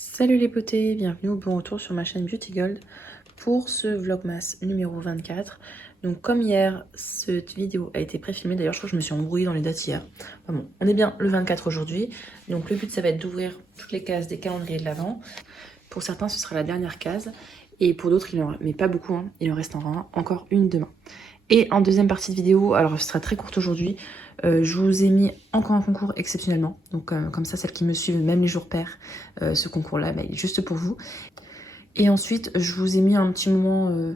Salut les potés, bienvenue au bon retour sur ma chaîne Beauty Gold pour ce vlogmas numéro 24. Donc comme hier, cette vidéo a été préfilmée, d'ailleurs je crois que je me suis embrouillée dans les dates hier. Enfin bon, on est bien le 24 aujourd'hui, donc le but ça va être d'ouvrir toutes les cases des calendriers de l'Avent. Pour certains ce sera la dernière case, et pour d'autres, mais pas beaucoup, hein, il en restera encore une demain. Et en deuxième partie de vidéo, alors ce sera très courte aujourd'hui, je vous ai mis encore un concours exceptionnellement. Donc comme ça, celles qui me suivent, même les jours pairs, ce concours-là, il est juste pour vous. Et ensuite, je vous ai mis un petit moment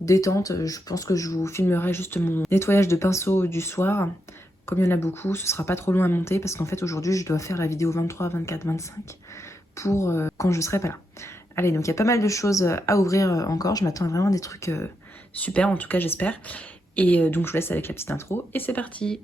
détente. Je pense que je vous filmerai juste mon nettoyage de pinceau du soir. Comme il y en a beaucoup, ce sera pas trop long à monter parce qu'en fait aujourd'hui, je dois faire la vidéo 23, 24, 25 pour quand je serai pas là. Allez, donc il y a pas mal de choses à ouvrir encore. Je m'attends vraiment à des trucs super, en tout cas j'espère. Et donc je vous laisse avec la petite intro et c'est parti.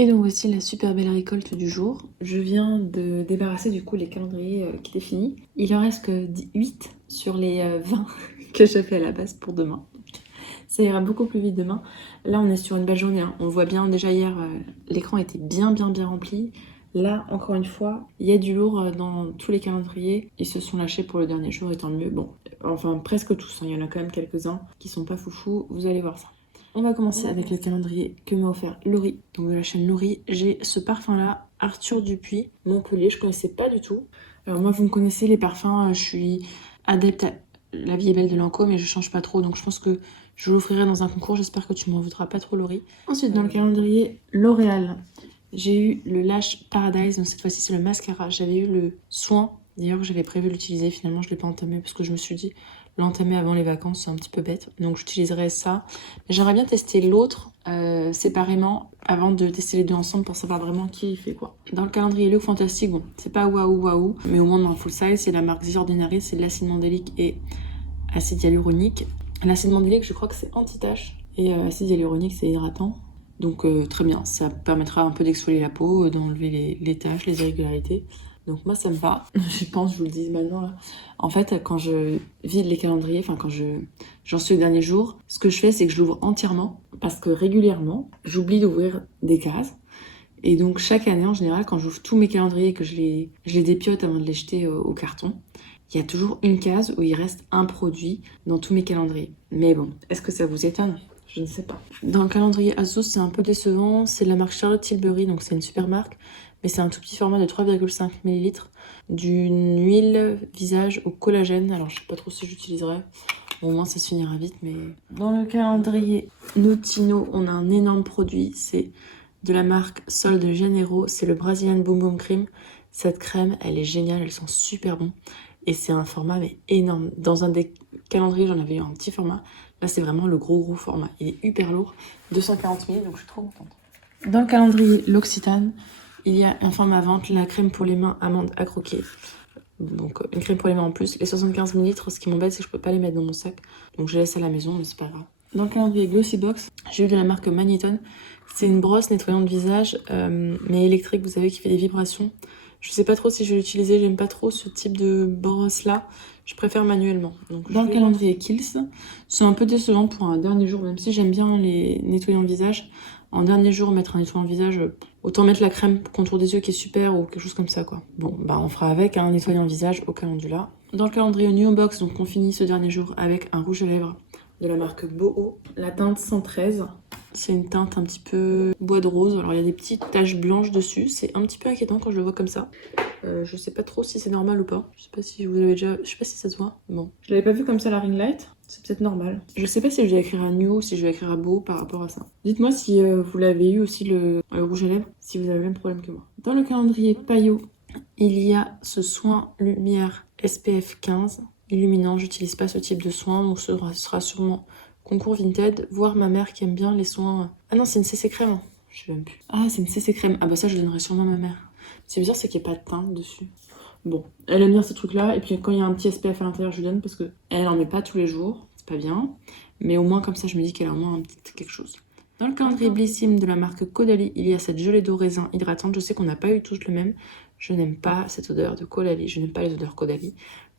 Et donc voici la super belle récolte du jour. Je viens de débarrasser du coup les calendriers qui étaient finis. Il en reste que 8 sur les 20 que j'ai fait à la base pour demain. Ça ira beaucoup plus vite demain. Là on est sur une belle journée, hein. On voit bien déjà hier, l'écran était bien rempli. Là encore une fois, il y a du lourd dans tous les calendriers. Ils se sont lâchés pour le dernier jour et tant mieux. Bon, enfin presque tous, hein. Il y en a quand même quelques-uns qui sont pas foufou, vous allez voir ça. On va commencer avec le calendrier que m'a offert Laurie, donc de la chaîne Laurie. J'ai ce parfum là, Arthur Dupuis, Montpellier, je connaissais pas du tout. Alors moi vous me connaissez les parfums, je suis adepte à La Vie est belle de Lancôme mais je change pas trop, donc je pense que je l'offrirai dans un concours, j'espère que tu m'en voudras pas trop Laurie. Ensuite dans le calendrier L'Oréal, j'ai eu le Lash Paradise, donc cette fois-ci c'est le mascara. J'avais eu le soin, d'ailleurs j'avais prévu l'utiliser, finalement je l'ai pas entamé parce que je me suis dit l'entamer avant les vacances c'est un petit peu bête, donc j'utiliserai ça. Mais j'aimerais bien tester l'autre séparément avant de tester les deux ensemble pour savoir vraiment qui fait quoi. Dans le calendrier Look Fantastique, bon c'est pas waouh, mais au moins dans le full size c'est la marque The Ordinary, c'est de l'acide mandélique et acide hyaluronique. L'acide mandélique je crois que c'est anti-tache et acide hyaluronique c'est hydratant. Donc très bien, ça permettra un peu d'exfolier la peau, d'enlever les taches, les irrégularités. Donc moi ça me va, je pense, je vous le dis maintenant là. En fait quand je vide les calendriers, enfin quand j'en suis au dernier jour, ce que je fais c'est que je l'ouvre entièrement parce que régulièrement j'oublie d'ouvrir des cases. Et donc chaque année en général quand j'ouvre tous mes calendriers et que je les dépiote avant de les jeter au carton, il y a toujours une case où il reste un produit dans tous mes calendriers. Mais bon, est-ce que ça vous étonne ? Je ne sais pas. Dans le calendrier Asos, c'est un peu décevant. C'est de la marque Charlotte Tilbury, donc c'est une super marque. Mais c'est un tout petit format de 3,5 ml. D'une huile visage au collagène. Alors, je sais pas trop si j'utiliserai. Bon, au moins, ça se finira vite. Mais dans le calendrier Notino, on a un énorme produit. C'est de la marque Sol de Janeiro. C'est le Brazilian Boom Boom Cream. Cette crème, elle est géniale. Elle sent super bon. Et c'est un format mais énorme. Dans un des calendriers, j'en avais eu un petit format. Là, c'est vraiment le gros format. Il est hyper lourd, 240 ml, donc je suis trop contente. Dans le calendrier L'Occitane, il y a un format à vente, la crème pour les mains amande à croquer. Donc une crème pour les mains en plus. Les 75 ml, ce qui m'embête, c'est que je peux pas les mettre dans mon sac. Donc je les laisse à la maison, mais c'est pas grave. Dans le calendrier Glossybox, j'ai eu de la marque Magneton. C'est une brosse nettoyante de visage, mais électrique, vous savez, qui fait des vibrations. Je sais pas trop si je vais l'utiliser, j'aime pas trop ce type de brosse là. Je préfère manuellement. Donc, dans le calendrier Kiehl's, c'est un peu décevant pour un dernier jour, même si j'aime bien les nettoyants de visage. En dernier jour, mettre un nettoyant de visage, autant mettre la crème contour des yeux qui est super ou quelque chose comme ça quoi. Bon, bah on fera avec un nettoyant de visage au calendula. Dans le calendrier New Box, donc on finit ce dernier jour avec un rouge à lèvres de la marque Boho, la teinte 113. C'est une teinte un petit peu bois de rose. Alors il y a des petites taches blanches dessus. C'est un petit peu inquiétant quand je le vois comme ça. Je sais pas trop si c'est normal ou pas. Je sais pas si vous l'avez déjà... Je sais pas si ça se voit. Bon. Je l'avais pas vu comme ça la ring light. C'est peut-être normal. Je sais pas si je vais écrire à New ou si je vais écrire à Beau par rapport à ça. Dites-moi si vous l'avez eu aussi le rouge à lèvres. Si vous avez le même problème que moi. Dans le calendrier Payot, il y a ce soin lumière SPF 15. Illuminant, j'utilise pas ce type de soin. Donc ce sera sûrement concours Vinted. Voir ma mère qui aime bien les soins... Ah non, c'est une CC crème. Je sais même plus. Ah, c'est une CC crème. Ah bah ça, je donnerai sûrement à ma mère. C'est bizarre, c'est qu'il n'y a pas de teinte dessus. Bon, elle aime bien ces trucs-là. Et puis quand il y a un petit SPF à l'intérieur, je lui donne parce qu'elle en met pas tous les jours. C'est pas bien. Mais au moins, comme ça, je me dis qu'elle a au moins un petit quelque chose. Dans le calendrier Blissim de la marque Caudalie, il y a cette gelée d'eau raisin hydratante. Je sais qu'on n'a pas eu tous le même. Je n'aime pas cette odeur de Caudalie. Je n'aime pas les odeurs Caudalie.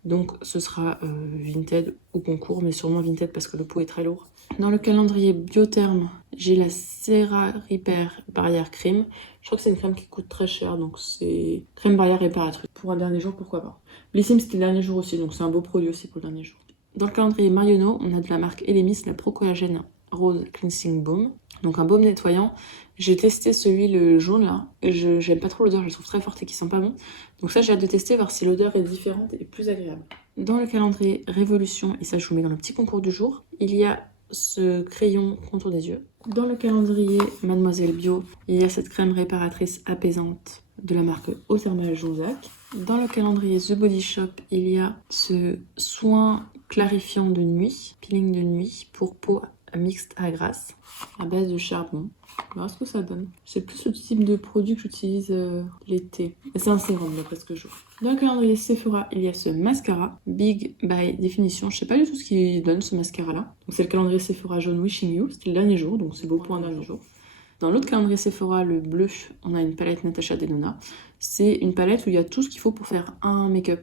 Donc ce sera Vinted au concours, mais sûrement Vinted parce que le pot est très lourd. Dans le calendrier Biotherme, j'ai la Cera Repair Barrière Crème. Je crois que c'est une crème qui coûte très cher, donc c'est crème barrière réparatrice. Pour un dernier jour, pourquoi pas. Blissim, c'était le dernier jour aussi, donc c'est un beau produit aussi pour le dernier jour. Dans le calendrier Marionneau, on a de la marque Elemis, la Pro Collagène Rose Cleansing Balm. Donc un baume nettoyant. J'ai testé celui le jaune là. J'aime pas trop l'odeur, je le trouve très forte et qui sent pas bon. Donc ça j'ai hâte de tester, voir si l'odeur est différente et plus agréable. Dans le calendrier Révolution, et ça je vous mets dans le petit concours du jour, il y a ce crayon contour des yeux. Dans le calendrier Mademoiselle Bio, il y a cette crème réparatrice apaisante de la marque Eau Thermale Jonzac. Dans le calendrier The Body Shop, il y a ce soin clarifiant de nuit, peeling de nuit pour peau mixte à grasse à base de charbon. On verra ce que ça donne. C'est plus ce type de produit que j'utilise l'été. C'est un sérum d'après ce que je vois. Dans le calendrier Sephora, il y a ce mascara Big by Definition. Je sais pas du tout ce qu'il donne ce mascara là. Donc c'est le calendrier Sephora jaune Wishing You. C'était le dernier jour, donc c'est beau pour un dernier jour. Dans l'autre calendrier Sephora, le bleu, on a une palette Natasha Denona. C'est une palette où il y a tout ce qu'il faut pour faire un make-up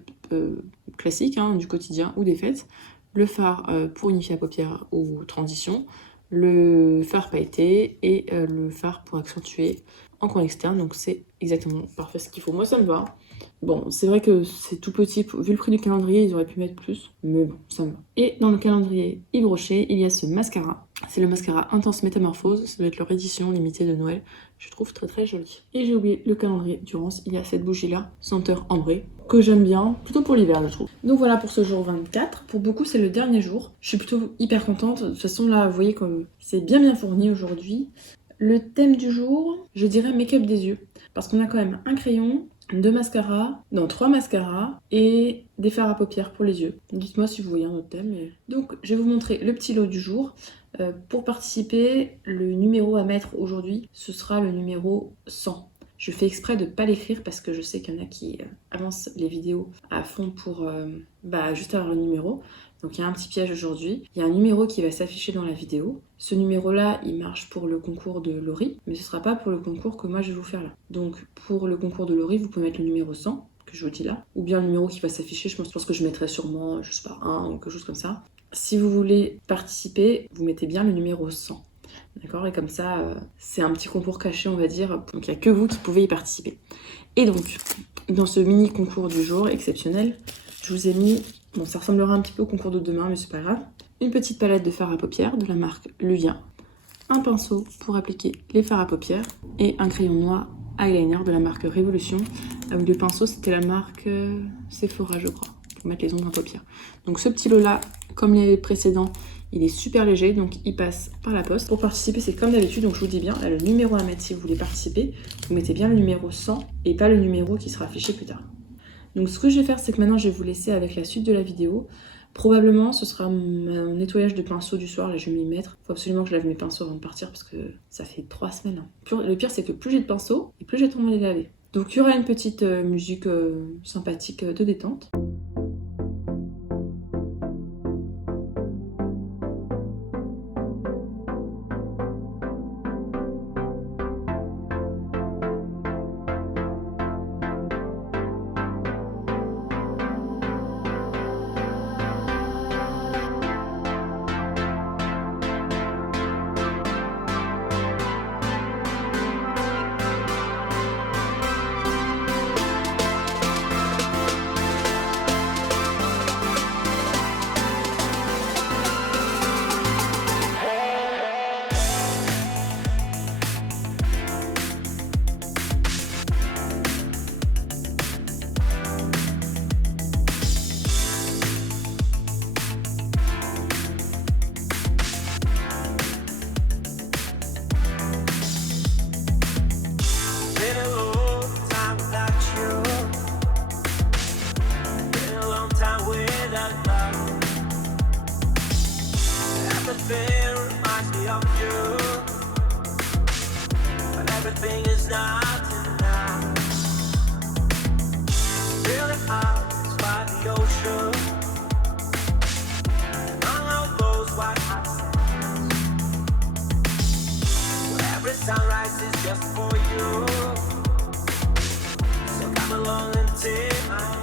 classique, hein, du quotidien ou des fêtes. Le fard pour unifier la paupière ou transition, le fard pailleté et le fard pour accentuer en coin externe. Donc c'est exactement parfait ce qu'il faut. Moi ça me va. Bon, c'est vrai que c'est tout petit. Vu le prix du calendrier, ils auraient pu mettre plus. Mais bon, ça me va. Et dans le calendrier Yves Rocher, il y a ce mascara. C'est le mascara Intense Métamorphose. Ça doit être leur édition limitée de Noël. Je trouve très très joli. Et j'ai oublié le calendrier Durance. Il y a cette bougie-là, senteur ambrée, que j'aime bien, plutôt pour l'hiver je trouve. Donc voilà pour ce jour 24. Pour beaucoup c'est le dernier jour. Je suis plutôt hyper contente. De toute façon là, vous voyez comme c'est bien fourni aujourd'hui. Le thème du jour, je dirais make-up des yeux. Parce qu'on a quand même un crayon, 3 mascaras et des fards à paupières pour les yeux. Dites-moi si vous voyez un autre thème. Donc je vais vous montrer le petit lot du jour. Pour participer, le numéro à mettre aujourd'hui, ce sera le numéro 100. Je fais exprès de ne pas l'écrire parce que je sais qu'il y en a qui avancent les vidéos à fond pour juste avoir le numéro. Donc il y a un petit piège aujourd'hui. Il y a un numéro qui va s'afficher dans la vidéo. Ce numéro-là, il marche pour le concours de Laurie, mais ce ne sera pas pour le concours que moi je vais vous faire là. Donc pour le concours de Laurie, vous pouvez mettre le numéro 100, que je vous dis là, ou bien le numéro qui va s'afficher, je pense que je mettrai sûrement, je sais pas, 1 ou quelque chose comme ça. Si vous voulez participer, vous mettez bien le numéro 100. D'accord? Et comme ça, c'est un petit concours caché, on va dire. Donc il n'y a que vous qui pouvez y participer. Et donc, dans ce mini concours du jour exceptionnel, je vous ai mis, bon ça ressemblera un petit peu au concours de demain, mais c'est pas grave, une petite palette de fard à paupières de la marque Luvia, un pinceau pour appliquer les fards à paupières et un crayon noir eyeliner de la marque Révolution. Avec le pinceau, c'était la marque Sephora, je crois, pour mettre les ombres à paupières. Donc ce petit lot-là, comme les précédents, il est super léger, donc il passe par la poste. Pour participer, c'est comme d'habitude, donc je vous dis bien, là, le numéro à mettre si vous voulez participer, vous mettez bien le numéro 100 et pas le numéro qui sera affiché plus tard. Donc ce que je vais faire, c'est que maintenant je vais vous laisser avec la suite de la vidéo. Probablement, ce sera mon nettoyage de pinceau du soir, là je vais m'y mettre. Il faut absolument que je lave mes pinceaux avant de partir parce que ça fait 3 semaines. Hein. Le pire, c'est que plus j'ai de pinceaux, et plus j'ai tendance à les laver. Donc il y aura une petite musique sympathique de détente. Everything is not enough. Feel the eyes by the ocean. Along those white sands, where every sunrise is just for you. So come along and take my hand.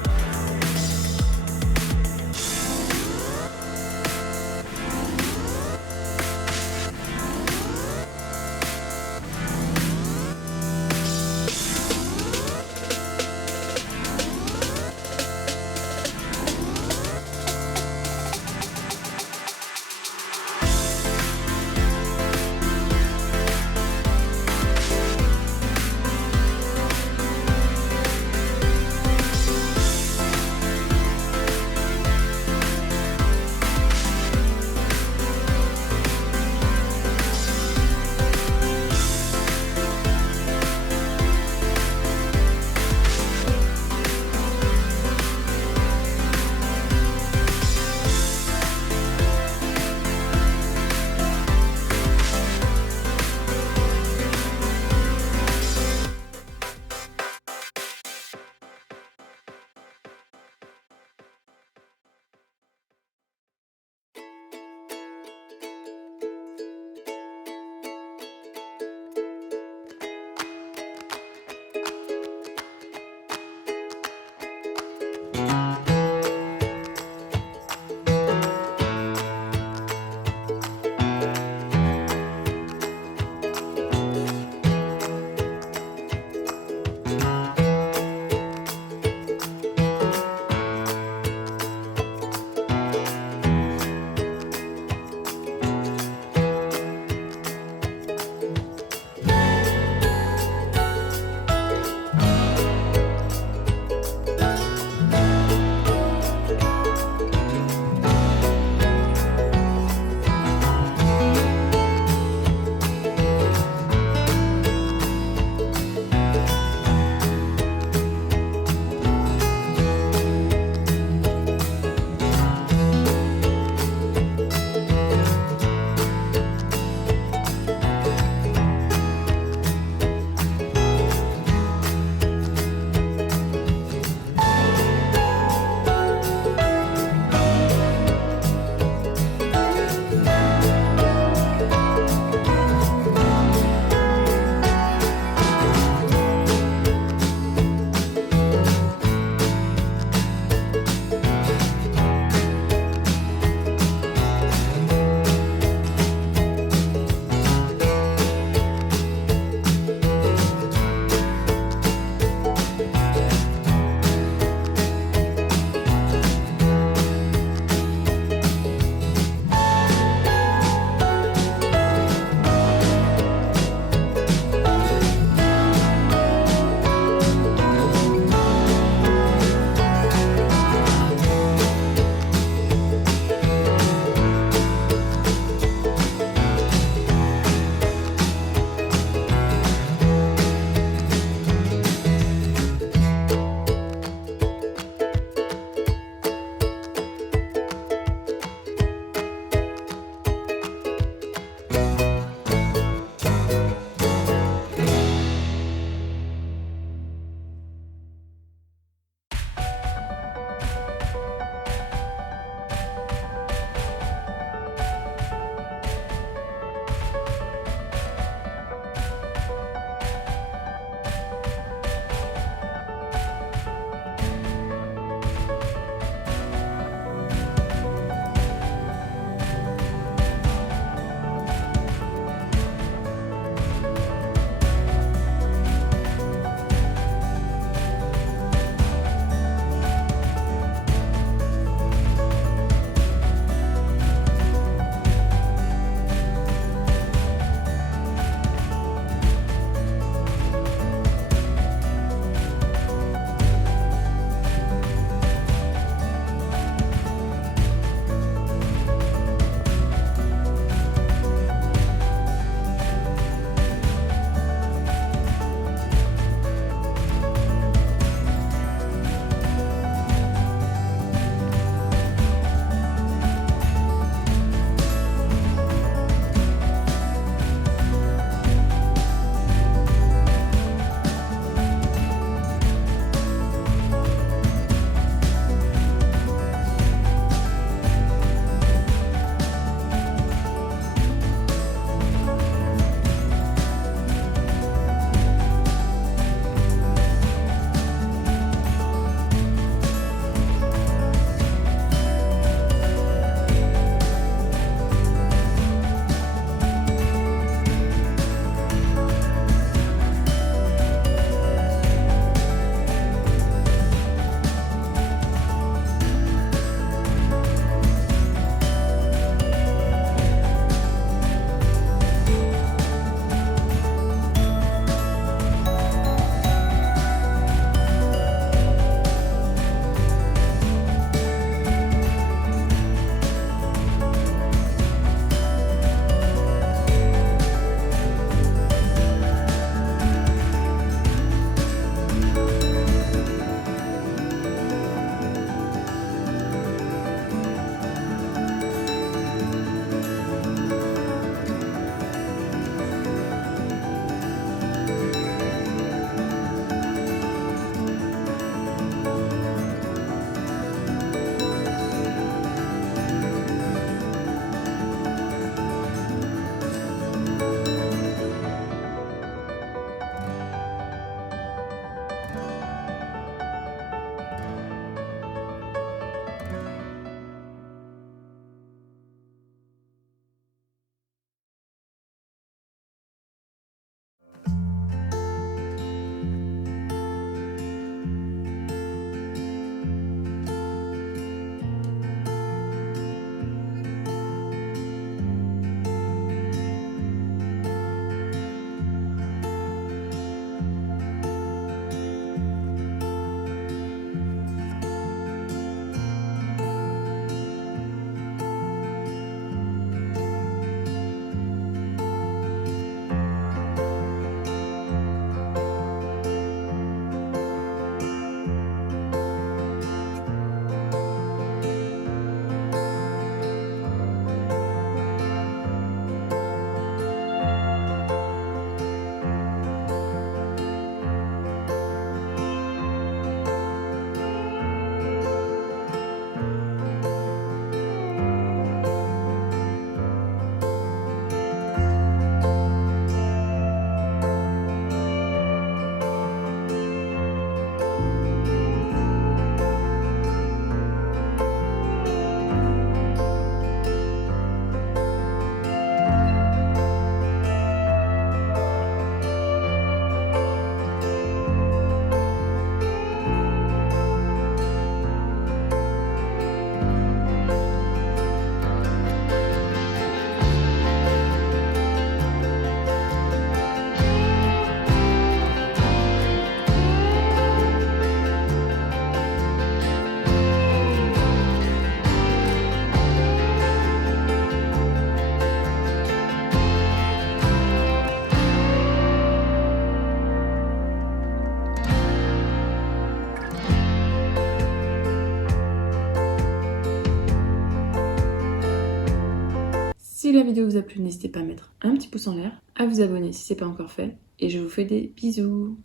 la vidéo vous a plu, n'hésitez pas à mettre un petit pouce en l'air, à vous abonner si c'est pas encore fait, et je vous fais des bisous.